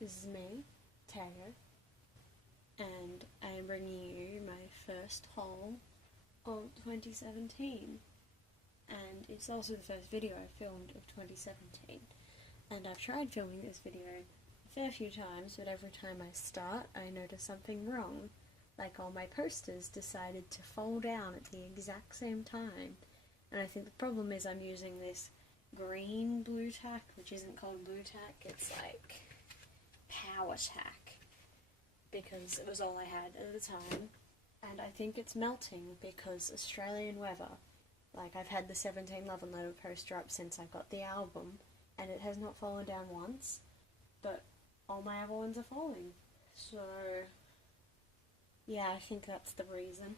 This is me, Taylor, and I am bringing you my first haul of 2017. And it's also the first video I filmed of 2017. And I've tried filming this video a fair few times, but every time I start, I notice something wrong. Like all my posters decided to fall down at the exact same time. And I think the problem is I'm using this green blue tack, which isn't called blue tack, it's like power tack, because it was all I had at the time. And I think it's melting because Australian weather. Like, I've had the 17 Love and Letter poster up since I got the album, and it has not fallen down once, but all my other ones are falling. So, yeah, I think that's the reason.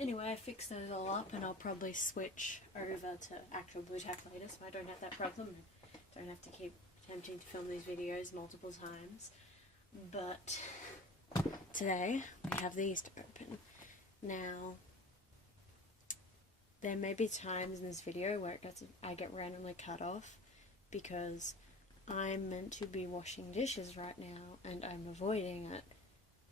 Anyway, I fixed those all up, and I'll probably switch over to actual blue tack later, so I don't have that problem. I don't have to keep attempting to film these videos multiple times. But today, we have these to open. Now, there may be times in this video where I get randomly cut off because I'm meant to be washing dishes right now and I'm avoiding it.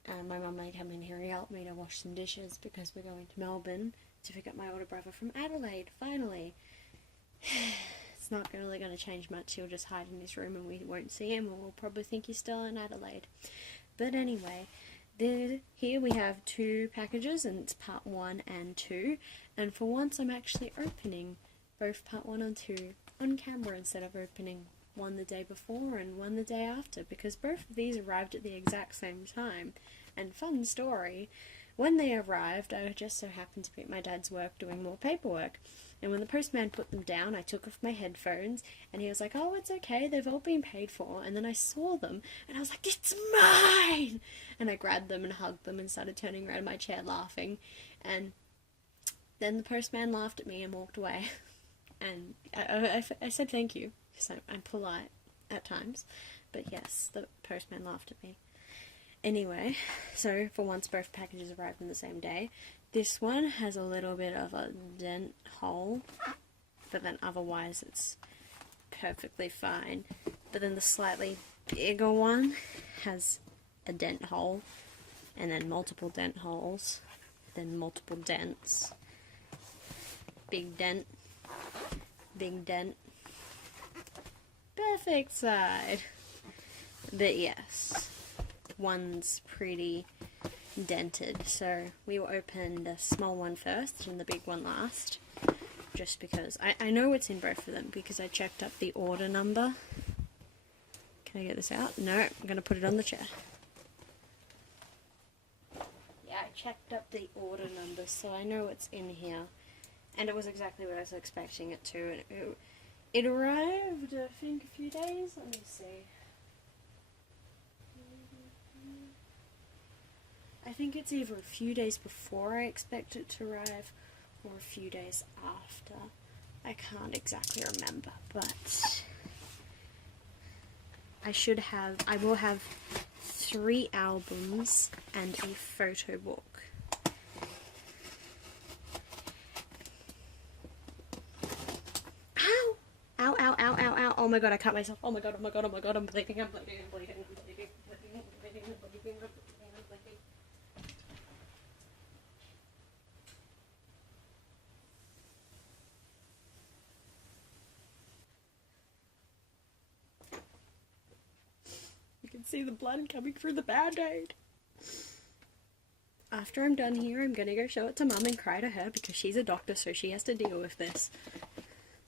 And my mum may come in here and help me to wash some dishes because we're going to Melbourne to pick up my older brother from Adelaide, finally. It's not really going to change much. He'll just hide in his room and we won't see him, and we'll probably think he's still in Adelaide. But anyway, here we have two packages, and it's part 1 and 2. And for once, I'm actually opening both part 1 and 2 on camera instead of opening one the day before and one the day after, because both of these arrived at the exact same time. And fun story, when they arrived, I just so happened to be at my dad's work doing more paperwork. And when the postman put them down, I took off my headphones, and he was like, "Oh, it's okay, they've all been paid for." And then I saw them, and I was like, "It's mine!" And I grabbed them and hugged them and started turning around in my chair laughing. And then the postman laughed at me and walked away. And I said thank you, because I'm polite at times. But yes, the postman laughed at me. Anyway, so for once both packages arrived on the same day. This one has a little bit of a dent hole, but then otherwise it's perfectly fine. But then the slightly bigger one has a dent hole, and then multiple dent holes, then multiple dents. Big dent, big dent, perfect side. But yes, one's pretty dented, so we will open the small one first and the big one last, just because I know what's in both of them because I checked up the order number. Can I get this out? No, I'm going to put it on the chair. Yeah, I checked up the order number, so I know what's in here. And it was exactly what I was expecting it to. And it arrived, I think, a few days. Let me see. I think it's either a few days before I expect it to arrive, or a few days after. I can't exactly remember, but I will have 3 albums and a photo book. Ow! Ow, ow, ow, ow, ow. Oh my god, I cut myself. Oh my god, oh my god, oh my god, I'm bleeding, I'm bleeding, I'm bleeding, I'm bleeding, I'm bleeding, I'm bleeding, I'm bleeding, I'm bleeding, I'm bleeding. You can see the blood coming through the band-aid. After I'm done here, I'm gonna go show it to Mum and cry to her because she's a doctor, so she has to deal with this.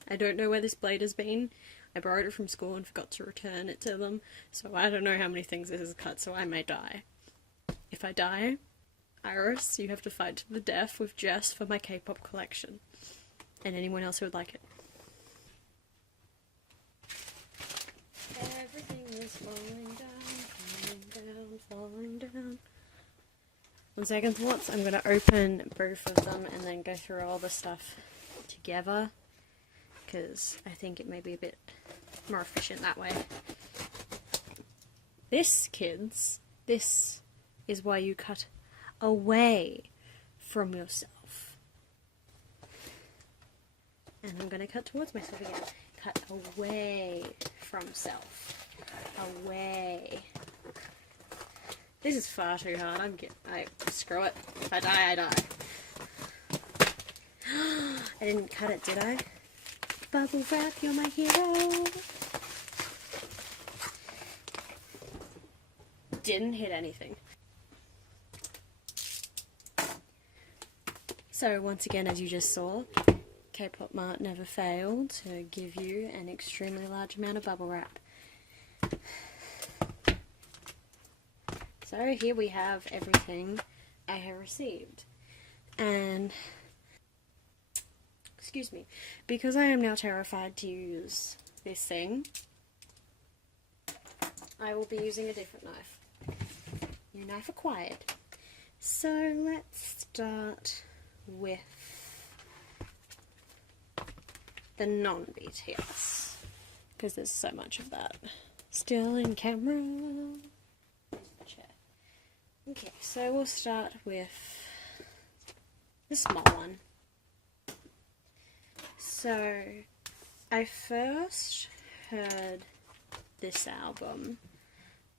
I don't know where this blade has been. I borrowed it from school and forgot to return it to them, so I don't know how many things this has cut, so I may die. If I die, Iris, you have to fight to the death with Jess for my K-pop collection. And anyone else who would like it. Everything is falling down, falling down, falling down. On second thoughts, I'm going to open both of them and then go through all the stuff together, because I think it may be a bit more efficient that way. This, kids, this is why you cut away from yourself. And I'm going to cut towards myself again. Cut away from self. Away. This is far too hard. Screw it. If I die, I die. I didn't cut it, did I? Bubble wrap, you're my hero. Didn't hit anything. So once again, as you just saw, K-Pop Mart never failed to give you an extremely large amount of bubble wrap. So here we have everything I have received. And, excuse me, because I am now terrified to use this thing, I will be using a different knife. New knife acquired. So let's start with the non-BTS, because there's so much of that. Still in camera. Okay, so we'll start with the small one. So, I first heard this album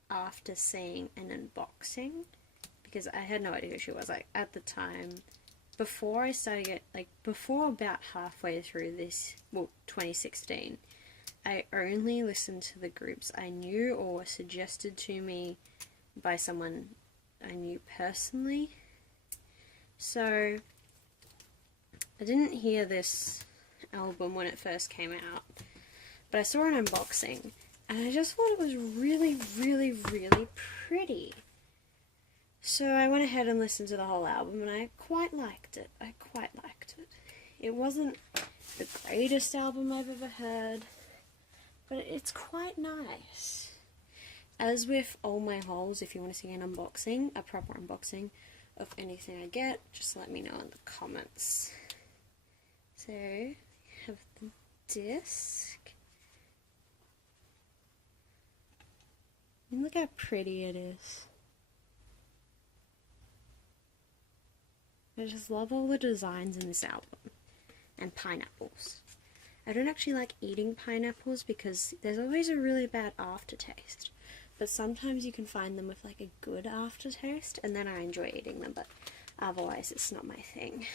after seeing an unboxing, because I had no idea who she was. Like, at the time, before I started it, like, before about halfway through this, well, 2016, I only listened to the groups I knew or were suggested to me by someone I knew personally. So I didn't hear this album when it first came out, but I saw an unboxing and I just thought it was really, really, really pretty. So I went ahead and listened to the whole album and I quite liked it. It wasn't the greatest album I've ever heard, but it's quite nice. As with all my hauls, if you want to see an unboxing, a proper unboxing of anything I get, just let me know in the comments. So, we have the disc. And look how pretty it is. I just love all the designs in this album. And pineapples. I don't actually like eating pineapples because there's always a really bad aftertaste. But sometimes you can find them with like a good aftertaste, and then I enjoy eating them, but otherwise it's not my thing.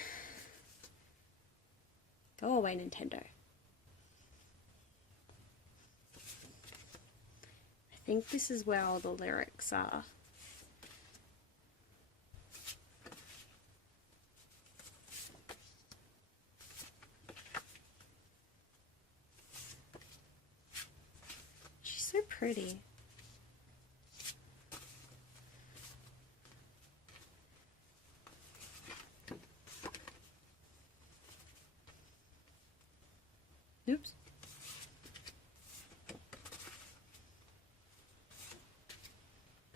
Go away, Nintendo. I think this is where all the lyrics are. She's so pretty. Oops.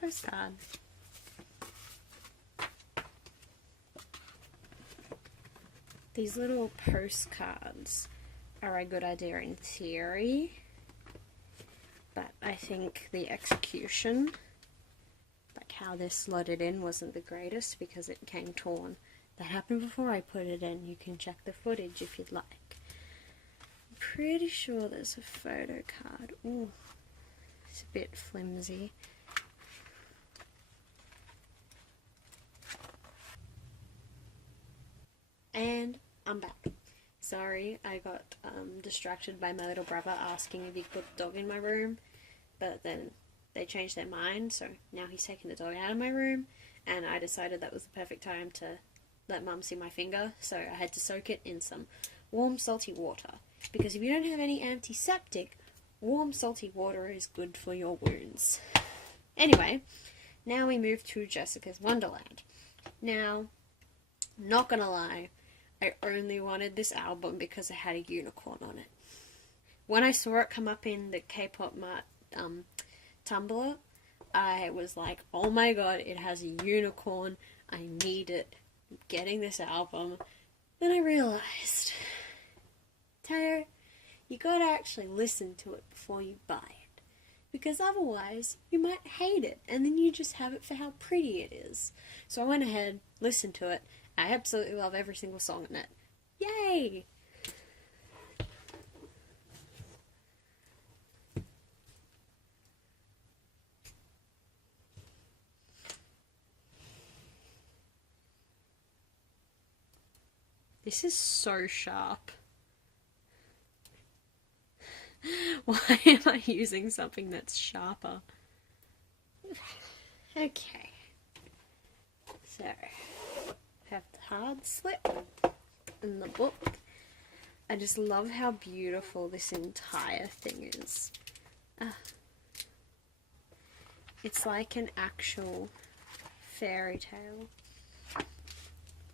Postcard. These little postcards are a good idea in theory, but I think the execution, like how they're slotted in, wasn't the greatest because it came torn. That happened before I put it in. You can check the footage if you'd like. Pretty sure there's a photo card. Ooh, it's a bit flimsy. And I'm back. Sorry, I got distracted by my little brother asking if he could put the dog in my room, but then they changed their mind, so now he's taking the dog out of my room, and I decided that was the perfect time to let Mum see my finger, so I had to soak it in some warm salty water. Because if you don't have any antiseptic, warm salty water is good for your wounds. Anyway, now we move to Jessica's Wonderland. Now, not gonna lie, I only wanted this album because it had a unicorn on it. When I saw it come up in the K-Pop Mart Tumblr, I was like, oh my god, it has a unicorn, I need it, I'm getting this album. Then I realised, Taylor, you gotta actually listen to it before you buy it. Because otherwise, you might hate it, and then you just have it for how pretty it is. So I went ahead, listened to it, I absolutely love every single song in it. Yay! This is so sharp. Why am I using something that's sharper? Okay. So, have the hard slip in the book. I just love how beautiful this entire thing is. It's like an actual fairy tale.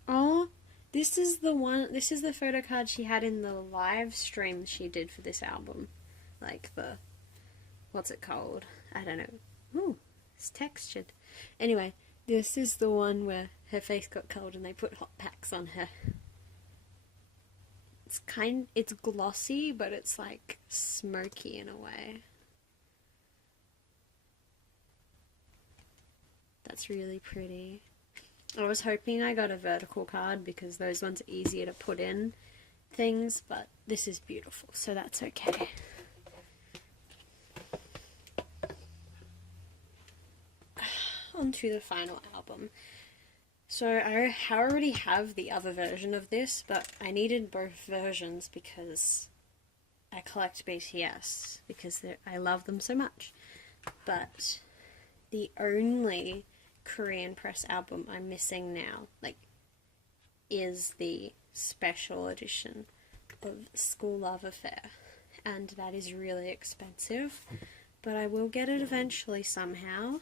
Oh, this is the photo card she had in the live stream she did for this album. Like what's it called? I don't know. Ooh, it's textured. Anyway, this is the one where her face got cold and they put hot packs on her. It's glossy, but it's like smoky in a way. That's really pretty. I was hoping I got a vertical card because those ones are easier to put in things, but this is beautiful, so that's okay. On to the final album. So I already have the other version of this, but I needed both versions because I collect BTS because I love them so much. But the only Korean press album I'm missing now, is the special edition of School Love Affair, and that is really expensive, but I will get it eventually somehow.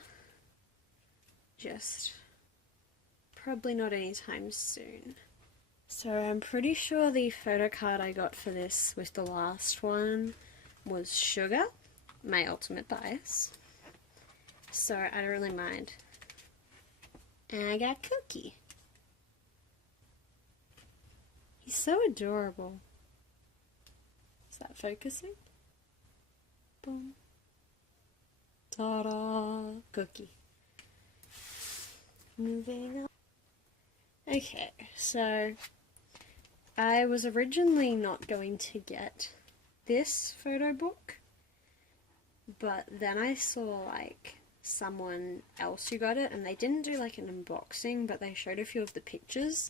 Just probably not anytime soon. So I'm pretty sure the photo card I got for this with the last one was Sugar, my ultimate bias. So I don't really mind. And I got Cookie. He's so adorable. Is that focusing? Boom. Ta-da! Cookie. Moving on. Okay, so I was originally not going to get this photo book, but then I saw someone else who got it, and they didn't do an unboxing, but they showed a few of the pictures,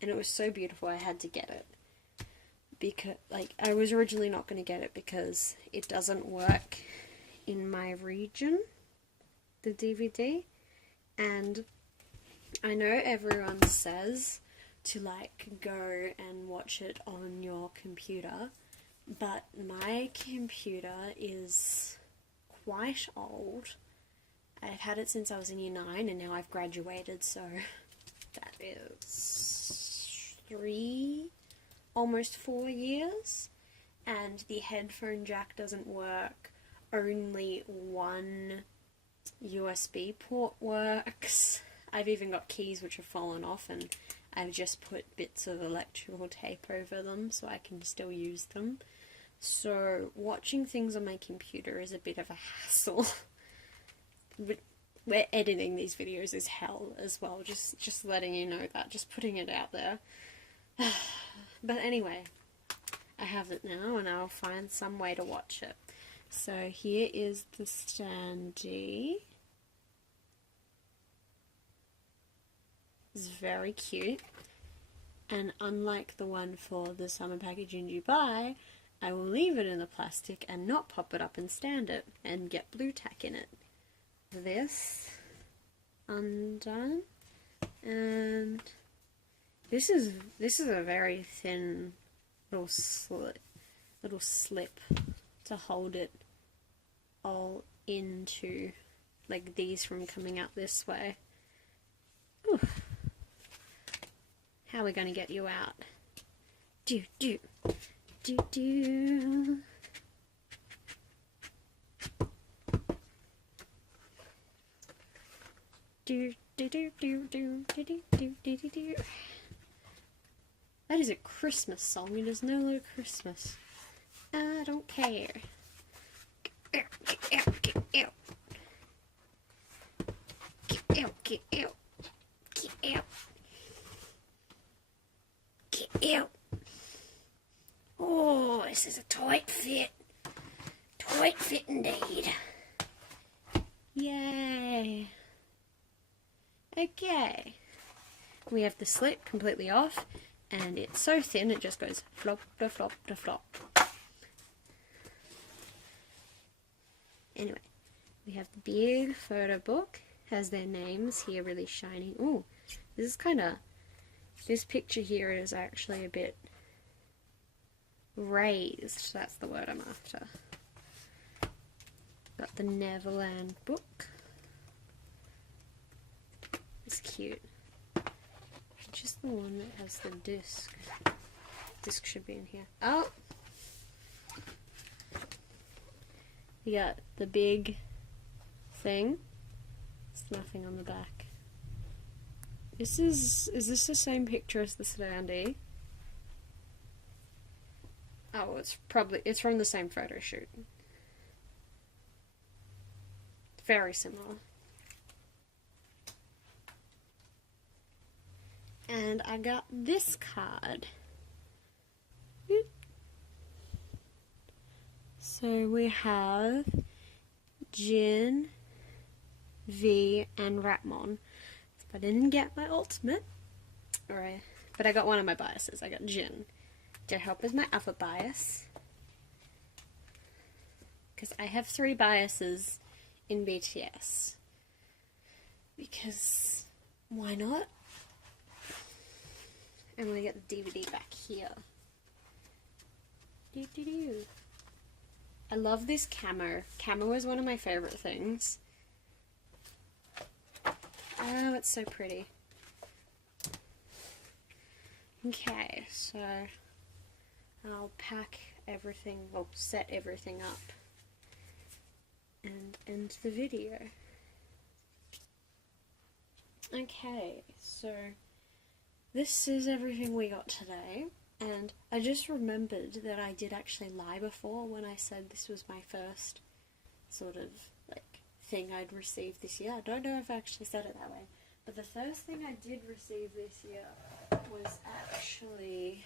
and it was so beautiful I had to get it. Because I was originally not going to get it because it doesn't work in my region, the DVD, and I know everyone says to go and watch it on your computer, but my computer is quite old. I've had it since I was in year 9 and now I've graduated, so that is almost 4 years, and the headphone jack doesn't work. Only one USB port works. I've even got keys which have fallen off, and I've just put bits of electrical tape over them so I can still use them. So watching things on my computer is a bit of a hassle. We're editing these videos is hell as well, just letting you know that, just putting it out there. But anyway, I have it now and I'll find some way to watch it. So here is the standee. It's very cute, and unlike the one for the summer package in Dubai, I will leave it in the plastic and not pop it up and stand it and get blue tack in it. This undone, and this is a very thin little slip to hold it all into, these from coming out this way. Oof. How are we going to get you out? Do. Do. That is a Christmas song. It is no longer Christmas. I don't care. Get out. Get out. Get out. Get out. Get out. Get out. Oh, this is a tight fit. Tight fit indeed. Yay. Okay. We have the slip completely off, and it's so thin it just goes flop to flop to flop. Anyway, we have the big photo book, has their names here really shining. Ooh, this picture here is actually a bit raised, that's the word I'm after. Got the Neverland book. It's cute. Just the one that has the disc. Disc should be in here. Oh! You got the big thing. There's nothing on the back. Is this the same picture as the standee? Oh, it's from the same photo shoot. Very similar. And I got this card. So we have Jin, V, and Ratmon. I didn't get my ultimate. Alright. But I got one of my biases. I got Jin. J-Hope is my other bias. Because I have 3 biases in BTS. Because why not? I'm gonna get the DVD back here. I love this camo. Camo is one of my favorite things. Oh, it's so pretty. Okay, so I'll pack everything, well, set everything up and end the video. Okay, so this is everything we got today, and I just remembered that I did actually lie before when I said this was my first sort of like thing I'd received this year. I don't know if I actually said it that way, but the first thing I did receive this year was actually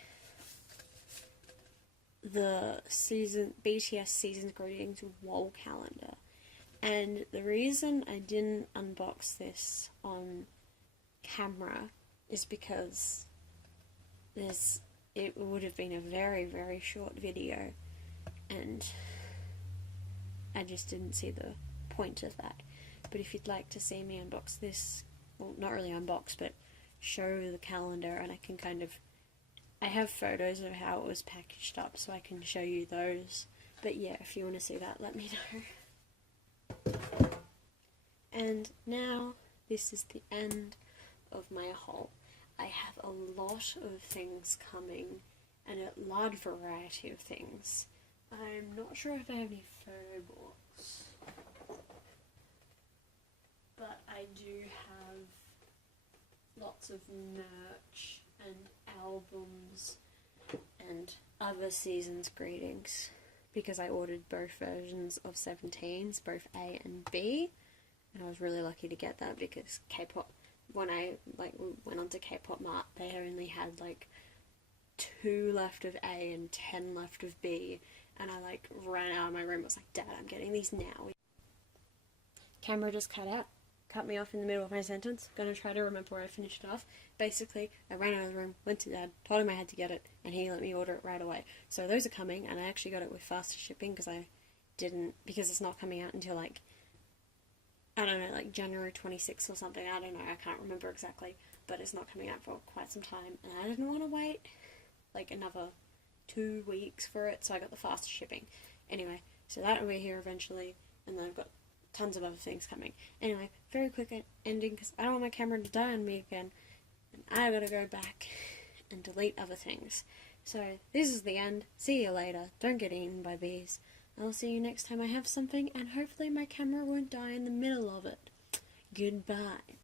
the BTS Season's Greetings wall calendar. And the reason I didn't unbox this on camera is because it would have been a very, very short video, and I just didn't see the point of that. But if you'd like to see me unbox this, well, not really unbox, but show the calendar, and I can I have photos of how it was packaged up, so I can show you those. But yeah, if you want to see that, let me know. And now, this is the end of my haul. I have a lot of things coming, and a large variety of things. I'm not sure if I have any photo books, but I do have lots of merch and albums and other seasons greetings, because I ordered both versions of 17s, both A and B, and I was really lucky to get that because K-pop, when I went onto K-pop Mart, they only had 2 left of A and 10 left of B, and I ran out of my room. I was like, Dad, I'm getting these now. Camera just cut me off in the middle of my sentence. Gonna try to remember where I finished it off. Basically, I ran out of the room, went to Dad, told him I had to get it, and he let me order it right away. So those are coming, and I actually got it with faster shipping because it's not coming out until I don't know, January 26th or something. I don't know, I can't remember exactly, but it's not coming out for quite some time, and I didn't want to wait another 2 weeks for it, so I got the faster shipping. Anyway, so that will be here eventually, and then I've got tons of other things coming. Anyway, very quick ending, because I don't want my camera to die on me again, and I gotta go back and delete other things. So, this is the end. See you later. Don't get eaten by bees. I'll see you next time I have something, and hopefully my camera won't die in the middle of it. Goodbye.